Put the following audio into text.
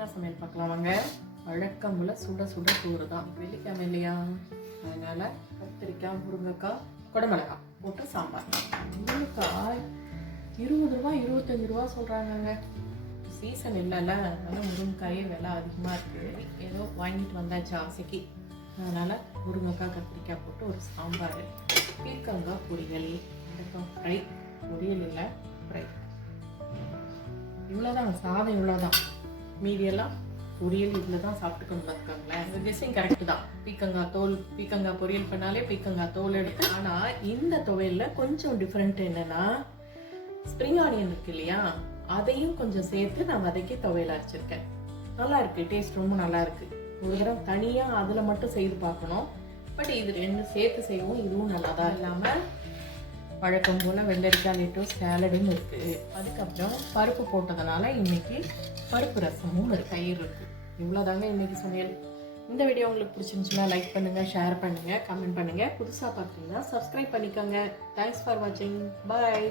என்ன சமையல் பார்க்கலாம் வாங்க. வழக்கம் போல சுட சுட சோறு தான். வெள்ளிக்கிழமை இல்லையா, அதனால கத்திரிக்காய், முருங்கைக்காய், குடமிளகாய் போட்டு சாம்பார். முருங்கைக்காய் 20 ரூபா 25 ரூபா சொல்கிறாங்கங்க. சீசன் இல்லைல்ல, அதனால் முருங்கைக்காயே விலை அதிகமாக இருக்குது. ஏதோ வாங்கிட்டு வந்தாச்சு ஆசைக்கு. அதனால் முருங்கைக்காய் கத்திரிக்காய் போட்டு ஒரு சாம்பார், பீர்க்கங்காய் பொரியல், ஃப்ரை, பொரியல் இல்லை ஃப்ரை. இவ்வளோதான் சாதம், இவ்வளோதான். மீதியெல்லாம் பொரியல் இதில் தான் சாப்பிட்டுக்கணும் பார்த்துக்கோங்களேன். இந்த கெஸ்ஸிங் கரெக்டு தான். பீக்கங்காய் பொரியல் பண்ணாலே பீக்கங்காய் தோல் எடுத்து. ஆனால் இந்த துவையலில் கொஞ்சம் டிஃப்ரெண்ட் என்னென்னா, ஸ்ப்ரிங் ஆனியன் இருக்கு இல்லையா, அதையும் கொஞ்சம் சேர்த்து நான் வதக்கி துவையல் அரைச்சிருக்கேன். நல்லா இருக்கு, டேஸ்ட் ரொம்ப நல்லா இருக்கு. ஒரு தடவை தனியாக அதில் மட்டும் செய்து பார்க்கணும். பட் இது ரெண்டு சேர்த்து செய்வோம், இதுவும் நல்லா தான். இல்லாமல் வழக்கம் போல் வெள்ளரிக்காய் லேட்டோஸ் சேலடும் இருக்குது. அதுக்கப்புறம் பருப்பு போட்டதுனால இன்னைக்கு பருப்பு ரசமும் ஒரு தயிர் இருக்குது. இவ்வளோதாங்க இன்னைக்கு சமையல். இந்த வீடியோ உங்களுக்கு பிடிச்சிருந்துச்சுன்னா லைக் பண்ணுங்கள், ஷேர் பண்ணுங்கள், கமெண்ட் பண்ணுங்கள். புதுசாக பார்த்தீங்கன்னா சப்ஸ்கிரைப் பண்ணிக்கோங்க. தேங்க்ஸ் ஃபார் வாட்சிங். பாய்.